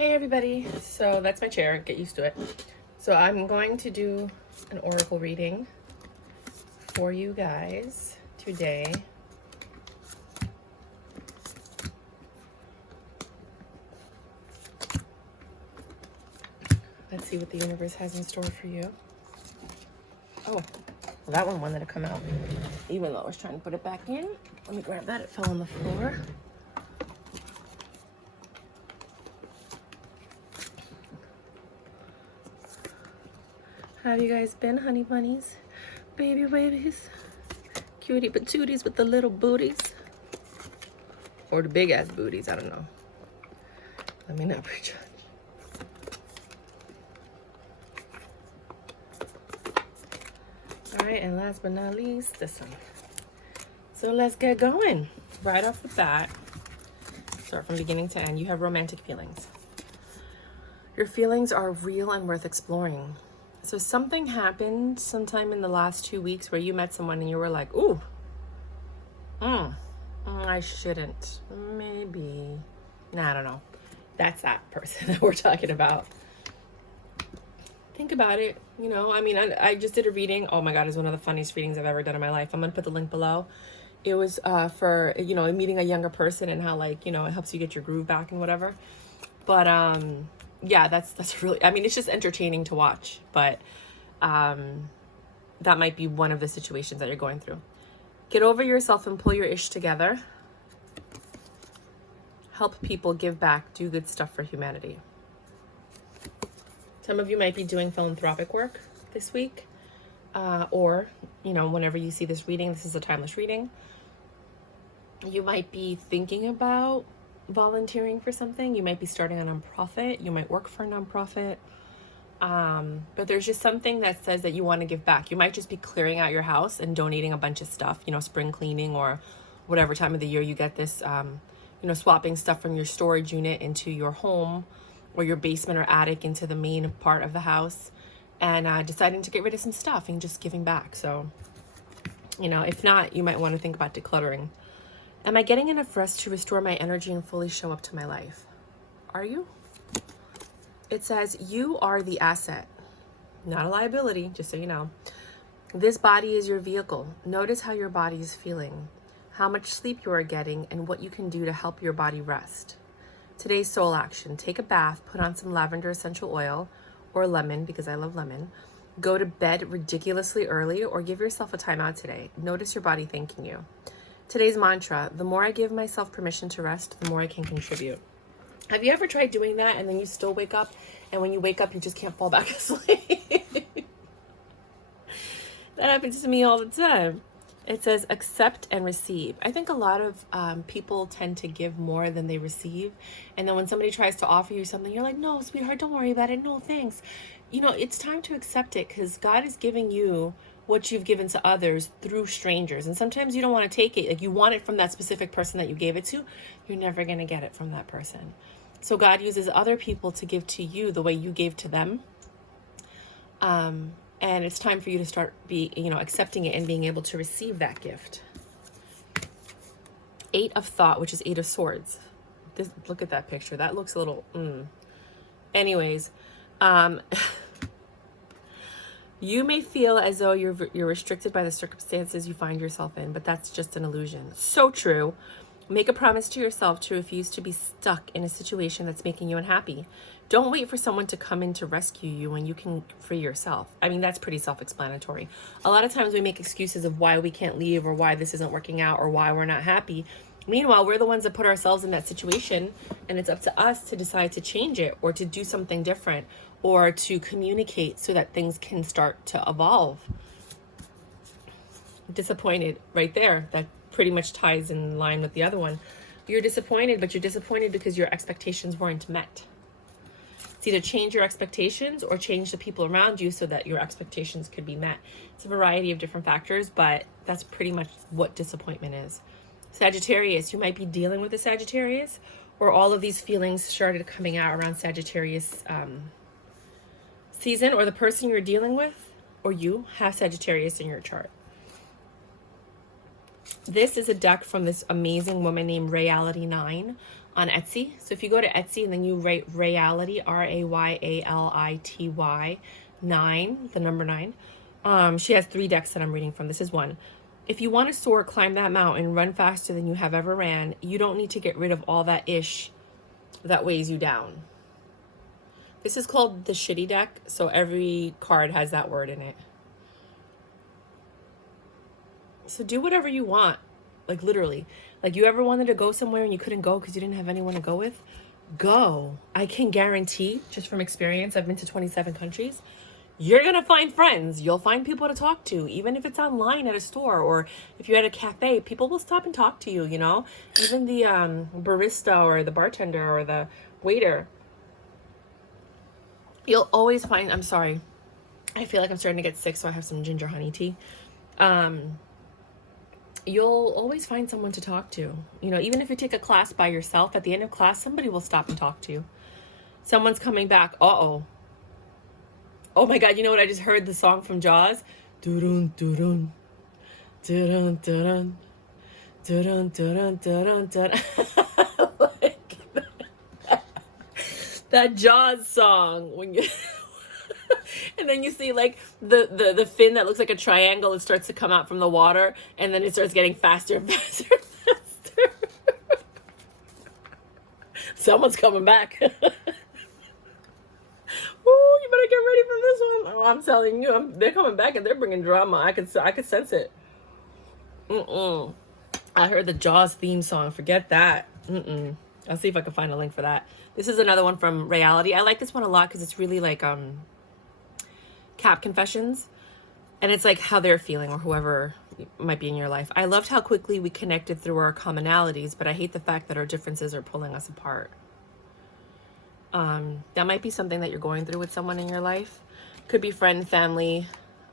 Hey everybody, so that's my chair, get used to it. So I'm going to do an oracle reading for you guys today. Let's see what the universe has in store for you. Oh, well, that one wanted to come out, even though I was trying to put it back in. Let me grab that, it fell on the floor. How have you guys been, honey bunnies? Baby babies? Cutie patooties with the little booties? Or the big ass booties, I don't know. Let me not prejudge. All right, and last but not least, this one. So let's get going. Right off the bat, start from beginning to end. You have romantic feelings. Your feelings are real and worth exploring. So something happened sometime in the last 2 weeks where you met someone and you were like, ooh, I shouldn't. Maybe. Nah, I don't know. That's that person that we're talking about. Think about it. You know, I mean, I just did a reading. Oh my God, it's one of the funniest readings I've ever done in my life. I'm going to put the link below. It was for, you know, meeting a younger person and how, like, you know, it helps you get your groove back and whatever. But yeah, that's really, I mean, it's just entertaining to watch, but that might be one of the situations that you're going through. Get over yourself and pull your ish together. Help people, give back, do good stuff for humanity. Some of you might be doing philanthropic work this week, or, you know, whenever you see this reading, this is a timeless reading. You might be thinking about volunteering for something. You might be starting a nonprofit. You might work for a nonprofit. But there's just something that says that you want to give back. You might just be clearing out your house and donating a bunch of stuff, you know, spring cleaning or whatever time of the year you get this, you know, swapping stuff from your storage unit into your home or your basement or attic into the main part of the house, and deciding to get rid of some stuff and just giving back. So, you know, if not, you might want to think about decluttering. Am I getting enough rest to restore my energy and fully show up to my life? Are you? It says you are the asset, not a liability, just so you know. This body is your vehicle. Notice how your body is feeling, how much sleep you are getting, and what you can do to help your body rest. Today's soul action: take a bath, put on some lavender essential oil or lemon, because I love lemon. Go to bed ridiculously early or give yourself a timeout today. Notice your body thanking you. Today's mantra: the more I give myself permission to rest, the more I can contribute. Have you ever tried doing that and then you still wake up, and when you wake up, you just can't fall back asleep? That happens to me all the time. It says accept and receive. I think a lot of people tend to give more than they receive. And then when somebody tries to offer you something, you're like, no, sweetheart, don't worry about it. No, thanks. You know, it's time to accept it, because God is giving you what you've given to others through strangers. And sometimes you don't want to take it. Like, you want it from that specific person that you gave it to. You're never going to get it from that person. So God uses other people to give to you the way you gave to them. And it's time for you to start accepting it and being able to receive that gift. 8 of Thought, which is 8 of Swords. Look at that picture. That looks a little, Anyways, you may feel as though you're restricted by the circumstances you find yourself in, but that's just an illusion. So true. Make a promise to yourself to refuse to be stuck in a situation that's making you unhappy. Don't wait for someone to come in to rescue you when you can free yourself. I mean, that's pretty self-explanatory. A lot of times we make excuses of why we can't leave, or why this isn't working out, or why we're not happy. Meanwhile, we're the ones that put ourselves in that situation, and it's up to us to decide to change it, or to do something different, or to communicate so that things can start to evolve. Disappointed right there. That pretty much ties in line with the other one. You're disappointed, but you're disappointed because your expectations weren't met. It's either change your expectations or change the people around you so that your expectations could be met. It's a variety of different factors, but that's pretty much what disappointment is. Sagittarius, you might be dealing with a Sagittarius, or all of these feelings started coming out around Sagittarius season, or the person you're dealing with, or you have Sagittarius in your chart. This is a deck from this amazing woman named Reality 9. on Etsy. So if you go to Etsy and then you write Rayality, Rayality 9, the number 9. She has 3 decks that I'm reading from. This is one. If you want to soar, climb that mountain, run faster than you have ever ran, you don't need to get rid of all that ish that weighs you down. This is called the shitty deck, so every card has that word in it. So do whatever you want, like literally. Like, you ever wanted to go somewhere and you couldn't go because you didn't have anyone to go with? Go. I can guarantee, just from experience, I've been to 27 countries, you're going to find friends. You'll find people to talk to, even if it's online at a store or if you're at a cafe, people will stop and talk to you, you know? Even the barista or the bartender or the waiter. You'll always find, I'm sorry, I feel like I'm starting to get sick, so I have some ginger honey tea. You'll always find someone to talk to. You know, even if you take a class by yourself, at the end of class, somebody will stop and talk to you. Someone's coming back. Uh-oh. Oh my God, you know what? I just heard the song from Jaws. Doo-dun, doo-dun. Doo-dun, doo-dun. Doo-dun, doo-dun, doo-dun, doo-dun. Like that Jaws song. When you... And then you see like the fin that looks like a triangle. It starts to come out from the water, and then it starts getting faster and faster and faster. Someone's coming back. Ooh, you better get ready for this one. Oh, I'm telling you, they're coming back and they're bringing drama. I could sense it. I heard the Jaws theme song. Forget that. I'll see if I can find a link for that. This is another one from Reality. I like this one a lot because it's really like Cap confessions, and it's like how they're feeling or whoever might be in your life. I loved how quickly we connected through our commonalities, but I hate the fact that our differences are pulling us apart. That might be something that you're going through with someone in your life. Could be friend, family,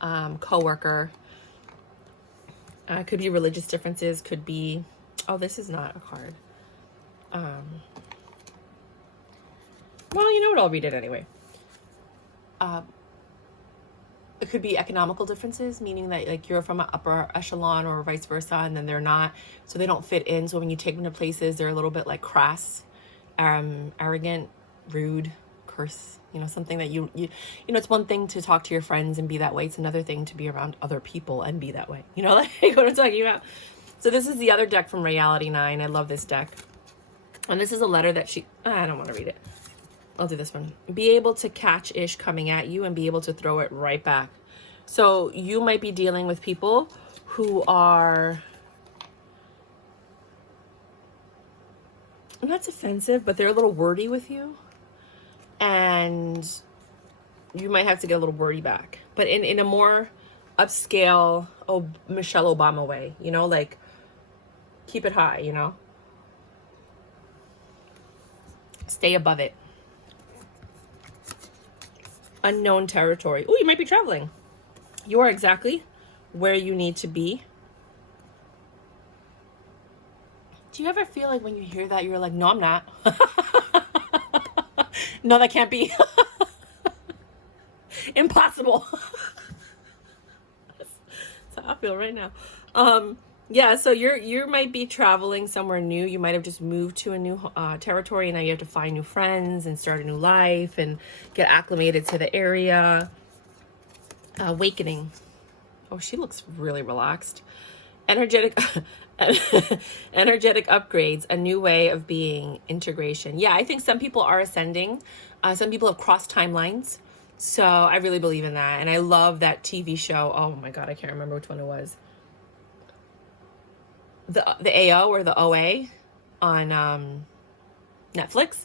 coworker. Could be religious differences. Could be, oh, this is not a card. Well, you know what? I'll read it anyway. It could be economical differences, meaning that like you're from an upper echelon or vice versa, and then they're not, so they don't fit in. So when you take them to places, they're a little bit like crass, arrogant, rude, curse. You know, something that you know. It's one thing to talk to your friends and be that way. It's another thing to be around other people and be that way. You know, like what I'm talking about. So this is the other deck from Reality 9. I love this deck, and this is a letter that I don't want to read it. I'll do this one. Be able to catch ish coming at you and be able to throw it right back. So you might be dealing with people who are, not offensive, but they're a little wordy with you. And you might have to get a little wordy back. But in a more upscale, Michelle Obama way, you know, like keep it high, you know. Stay above it. Unknown territory. Oh, you might be traveling. You are exactly where you need to be. Do you ever feel like when you hear that, you're like, no, I'm not. No, that can't be. Impossible. That's how I feel right now. Yeah, so you might be traveling somewhere new. You might have just moved to a new territory, and now you have to find new friends and start a new life and get acclimated to the area. Awakening. Oh, she looks really relaxed. Energetic upgrades, a new way of being, integration. Yeah, I think some people are ascending. Some people have crossed timelines. So I really believe in that. And I love that TV show. Oh my God, I can't remember which one it was. The AO or the OA on Netflix,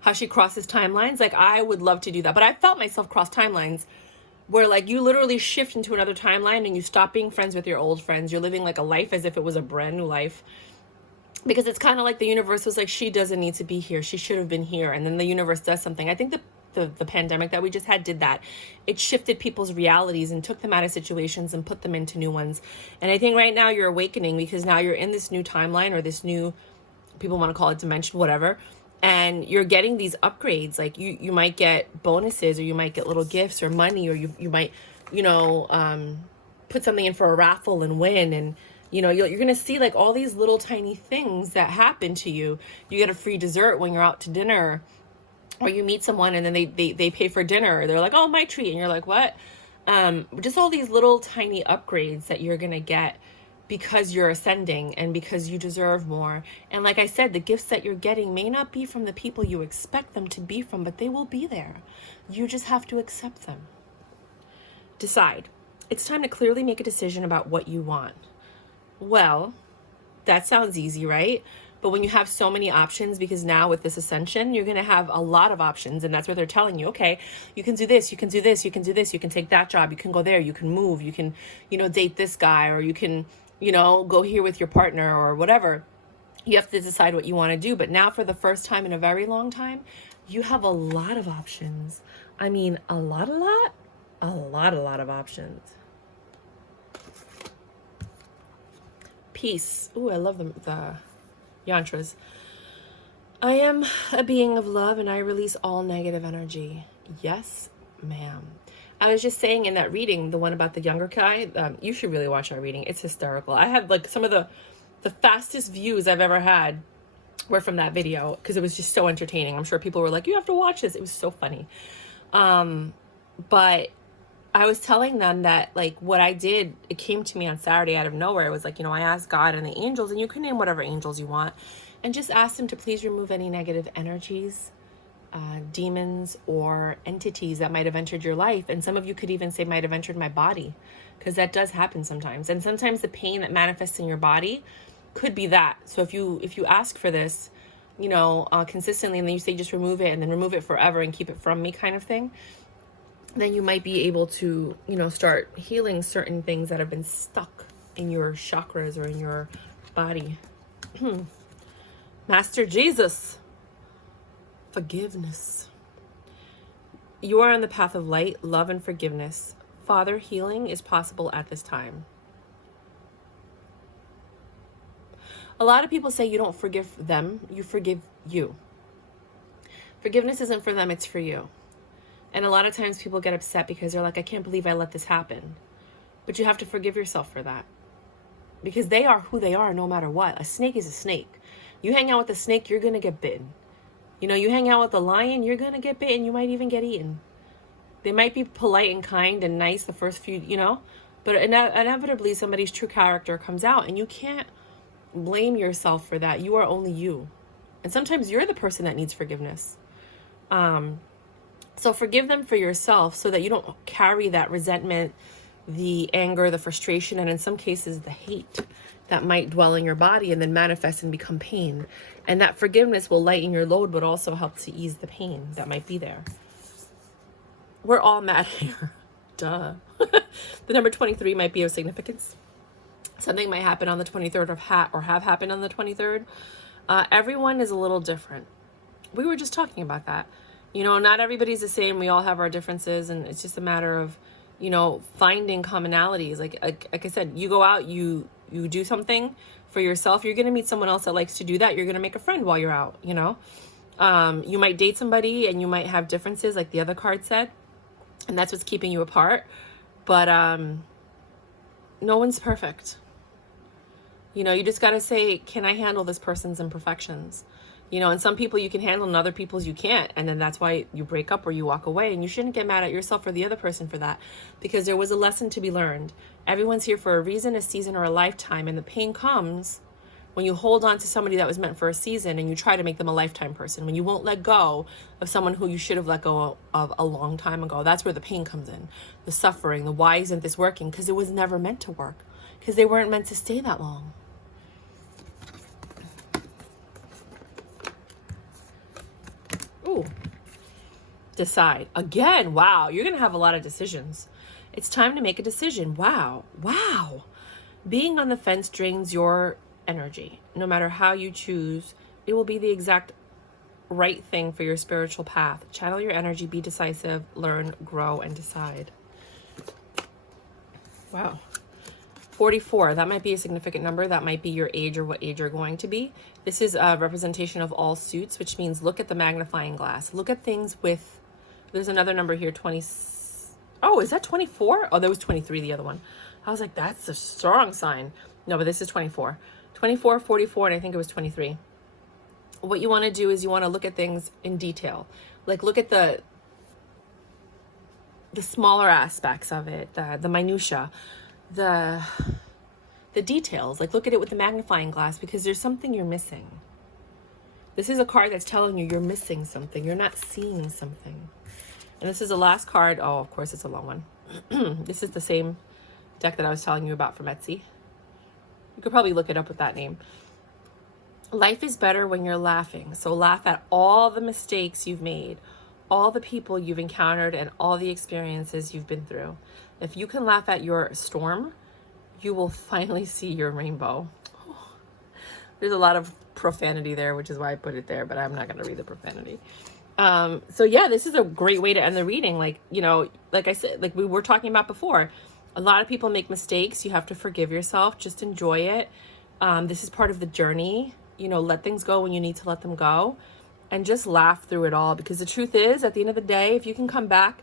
how she crosses timelines. Like, I would love to do that, but I felt myself cross timelines where like you literally shift into another timeline and you stop being friends with your old friends. You're living like a life as if it was a brand new life, because it's kind of like the universe was like, she doesn't need to be here, she should have been here. And then the universe does something. I think the pandemic that we just had did that. It shifted people's realities and took them out of situations and put them into new ones. And I think right now you're awakening, because now you're in this new timeline, or this new, people want to call it dimension, whatever. And you're getting these upgrades. Like you might get bonuses, or you might get little gifts or money, or you might, put something in for a raffle and win. And You know, you're going to see like all these little tiny things that happen to you. You get a free dessert when you're out to dinner, or you meet someone and then they pay for dinner. They're like, oh, my treat. And you're like, what? Just all these little tiny upgrades that you're going to get because you're ascending and because you deserve more. And like I said, the gifts that you're getting may not be from the people you expect them to be from, but they will be there. You just have to accept them. Decide. It's time to clearly make a decision about what you want. Well, that sounds easy, right? But when you have so many options, because now with this ascension, you're going to have a lot of options. And that's what they're telling you. Okay, you can do this, you can do this, you can do this, you can take that job, you can go there, you can move, you can, date this guy, or you can, go here with your partner or whatever. You have to decide what you want to do. But now for the first time in a very long time, you have a lot of options. I mean, a lot of options. Peace. Ooh, I love the yantras. I am a being of love and I release all negative energy. Yes, ma'am. I was just saying in that reading, the one about the younger guy, you should really watch that reading. It's hysterical. I had like some of the fastest views I've ever had were from that video because it was just so entertaining. I'm sure people were like, you have to watch this. It was so funny. But I was telling them that like what I did, it came to me on Saturday out of nowhere. It was like, I asked God and the angels, and you can name whatever angels you want, and just ask them to please remove any negative energies, demons or entities that might have entered your life. And some of you could even say might have entered my body, because that does happen sometimes. And sometimes the pain that manifests in your body could be that. So if you ask for this, consistently, and then you say just remove it and then remove it forever and keep it from me kind of thing, then you might be able to, start healing certain things that have been stuck in your chakras or in your body. Master Jesus, forgiveness. You are on the path of light, love, and forgiveness. Father, healing is possible at this time. A lot of people say you don't forgive them, you forgive you. Forgiveness isn't for them, it's for you. And a lot of times people get upset because they're like, I can't believe I let this happen. But you have to forgive yourself for that. Because they are who they are no matter what. A snake is a snake. You hang out with a snake, you're going to get bitten. You hang out with a lion, you're going to get bitten. You might even get eaten. They might be polite and kind and nice the first few, but inevitably somebody's true character comes out, and you can't blame yourself for that. You are only you. And sometimes you're the person that needs forgiveness. So forgive them for yourself so that you don't carry that resentment, the anger, the frustration, and in some cases the hate that might dwell in your body and then manifest and become pain. And that forgiveness will lighten your load, but also help to ease the pain that might be there. We're all mad here. Duh. The number 23 might be of significance. Something might happen on the 23rd or have happened on the 23rd. Everyone is a little different. We were just talking about that. Not everybody's the same. We all have our differences, and it's just a matter of, finding commonalities. Like I said, you go out, you do something for yourself. You're going to meet someone else that likes to do that. You're going to make a friend while you're out, You might date somebody and you might have differences, like the other card said, and that's what's keeping you apart. But no one's perfect. You just got to say, can I handle this person's imperfections? And some people you can handle and other people's you can't. And then that's why you break up or you walk away. And you shouldn't get mad at yourself or the other person for that, because there was a lesson to be learned. Everyone's here for a reason, a season, or a lifetime. And the pain comes when you hold on to somebody that was meant for a season and you try to make them a lifetime person. When you won't let go of someone who you should have let go of a long time ago. That's where the pain comes in. The suffering, the why isn't this working? Because it was never meant to work. Because they weren't meant to stay that long. Ooh. Decide. Again, wow, you're going to have a lot of decisions. It's time to make a decision. Wow. Being on the fence drains your energy. No matter how you choose, it will be the exact right thing for your spiritual path. Channel your energy, be decisive, learn, grow, and decide. Wow. 44, that might be a significant number. That might be your age or what age you're going to be. This is a representation of all suits, which means look at the magnifying glass. Look at things with, there's another number here, 20. Oh, is that 24? Oh, that was 23, the other one. I was like, that's a strong sign. No, but this is 24. 24, 44, and I think it was 23. What you want to do is you want to look at things in detail. Like look at the smaller aspects of it, the minutia, the details. Like look at it with the magnifying glass, because there's something you're missing. This is a card that's telling you you're missing something. You're not seeing something. And this is the last card. Oh, of course, it's a long one. This is the same deck that I was telling you about from Etsy. You could probably look it up with that name. Life is better when you're laughing. So laugh at all the mistakes you've made, all the people you've encountered, and all the experiences you've been through. If you can laugh at your storm, you will finally see your rainbow. There's a lot of profanity there, which is why I put it there, but I'm not going to read the profanity. So yeah, this is a great way to end the reading. Like, you know, like I said, like we were talking about before, a lot of people make mistakes. You have to forgive yourself. Just enjoy it. This is part of the journey. You know, let things go when you need to let them go, and just laugh through it all. Because the truth is, at the end of the day, if you can come back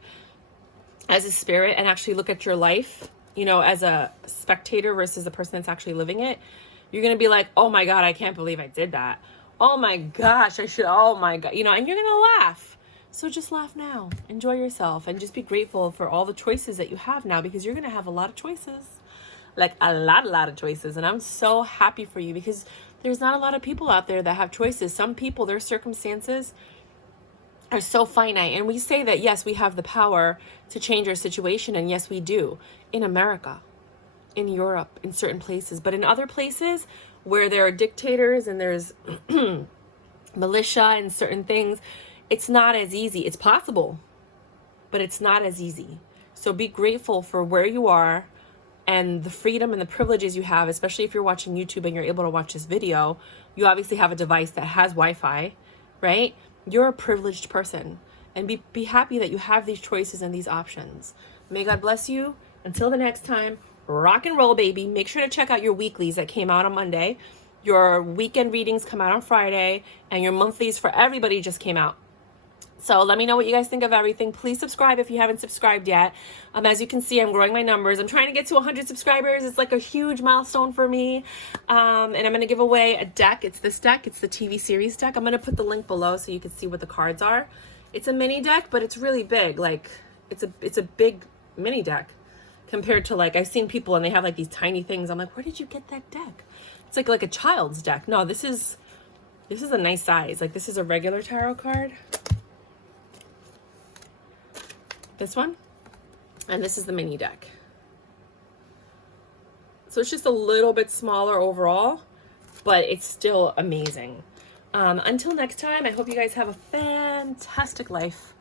as a spirit and actually look at your life, you know, as a spectator versus the person that's actually living it, you're going to be like, oh my God, I can't believe I did that. Oh my gosh, oh my God, you know, and you're going to laugh. So just laugh now, enjoy yourself, and just be grateful for all the choices that you have now, because you're going to have a lot of choices, like a lot of choices. And I'm so happy for you, because there's not a lot of people out there that have choices. Some people, their circumstances are so finite. And we say that, yes, we have the power to change our situation. And yes, we do, in America, in Europe, in certain places. But in other places where there are dictators and there's militia and certain things, it's not as easy. It's possible, but it's not as easy. So be grateful for where you are and the freedom and the privileges you have, especially if you're watching YouTube and you're able to watch this video. You obviously have a device that has Wi-Fi, right? You're a privileged person, and be happy that you have these choices and these options. May God bless you. Until the next time, rock and roll, baby. Make sure to check out your weeklies that came out on Monday. Your weekend readings come out on Friday, and your monthlies for everybody just came out. So let me know what you guys think of everything. Please subscribe if you haven't subscribed yet. As you can see, I'm growing my numbers. I'm trying to get to 100 subscribers. It's like a huge milestone for me. And I'm going to give away a deck. It's this deck. It's the TV series deck. I'm going to put the link below so you can see what the cards are. It's a mini deck, but it's really big. Like it's a big mini deck compared to, like, I've seen people and they have like these tiny things. I'm like, where did you get that deck? It's like a child's deck. No, this is a nice size. Like, this is a regular tarot card. This one, and this is the mini deck. So it's just a little bit smaller overall, but it's still amazing. Until next time, I hope you guys have a fantastic life.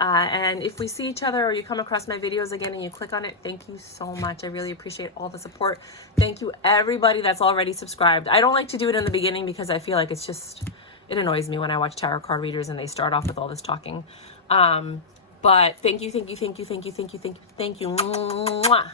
And if we see each other or you come across my videos again and you click on it, thank you so much. I really appreciate all the support. Thank you, everybody that's already subscribed. I don't like to do it in the beginning because I feel like it's just, it annoys me when I watch tarot card readers and they start off with all this talking. But thank you. Mwah.